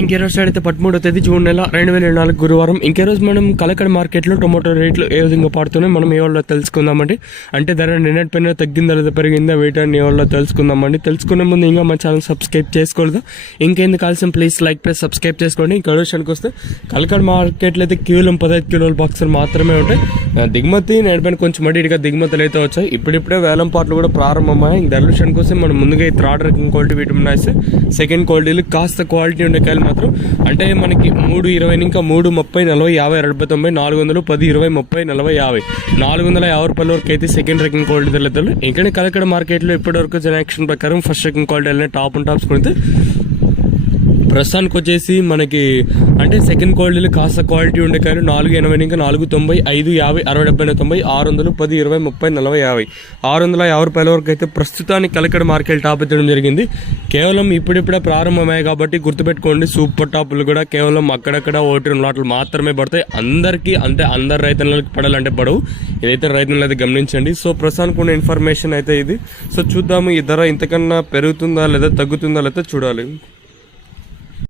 ఇంకే రోజు అయితే 13వ తేదీ జూన్ నెల 2024 గురువారం. ఇంకే రోజు మనం కలకడ మార్కెట్లో టొమాటో రేట్లు ఏ విధంగా పడుతున్నాయి మనం ఏ వాళ్ళలో తెలుసుకుందామండి. అంటే ధర నిన్నటిపైన తగ్గిందా లేదా పెరిగిందా వేయటాన్ని ఏ వాళ్ళలో తెలుసుకుందామండి. తెలుసుకునే ముందు ఇంకా మన ఛానల్ సబ్స్క్రైబ్ చేసుకోలేదు. ఇంకెందుకు కాల్సిన ప్లీజ్ లైక్ ప్రెస్ సబ్స్క్రైబ్ చేసుకోండి. ఇంకో విషయానికి వస్తే కలకడ మార్కెట్లో అయితే కేవలం 15 కిలోల బాక్సులు మాత్రమే ఉంటాయి. దిగుమతి నేడిపైన కొంచెం మడిగా దిగుమతులు అయితే వచ్చాయి. ఇప్పుడిప్పుడే వేలం పాటలు కూడా ప్రారంభమయ్యాయి. ఇంక ధర విషయానికి వస్తే మనం ముందుగా ఈ థర్డ్ రకం క్వాలిటీ విటమిన్ అయితే సెకండ్ క్వాలిటీలు కాస్త క్వాలిటీ ఉండే కాయలు మాత్రం అంటే మనకి 3.20 ఇంకా 3.30 40 50 60 90 400 10 20 30 40 50 450 రూపాయల వరకు అయితే సెకండ్ రకం క్వాలిటీ ధరలు. ఇక్కడ కలకడ మార్కెట్లో ఇప్పటివరకు జనాక్షన్ ప్రకారం ఫస్ట్ రకం క్వాలిటీ టాప్స్ కొడితే ప్రస్తుతానికి వచ్చేసి మనకి అంటే సెకండ్ క్వాలిటీలో కాస్త క్వాలిటీ ఉండే కాయలు 480 ఇంకా 490 5 50 60 70 90 600 10 20 30 40 50 650 రూపాయల వరకు అయితే ప్రస్తుతానికి కలకడ మార్కెట్ టాప్ ఎత్తడం జరిగింది. కేవలం ఇప్పుడిప్పుడే ప్రారంభమయ్యాయి కాబట్టి గుర్తుపెట్టుకోండి, సూపర్ టాపులు కూడా కేవలం అక్కడక్కడ 1-2 లాట్లు మాత్రమే పడతాయి. అందరికీ అంటే అందరు రైతులకు పడాలంటే పడవు. ఇదైతే రైతులను అయితే గమనించండి. సో ప్రస్తుతానికి ఉన్న ఇన్ఫర్మేషన్ అయితే ఇది. సో చూద్దాము ఈ ధర ఇంతకన్నా పెరుగుతుందా లేదా తగ్గుతుందా లేదా చూడాలి.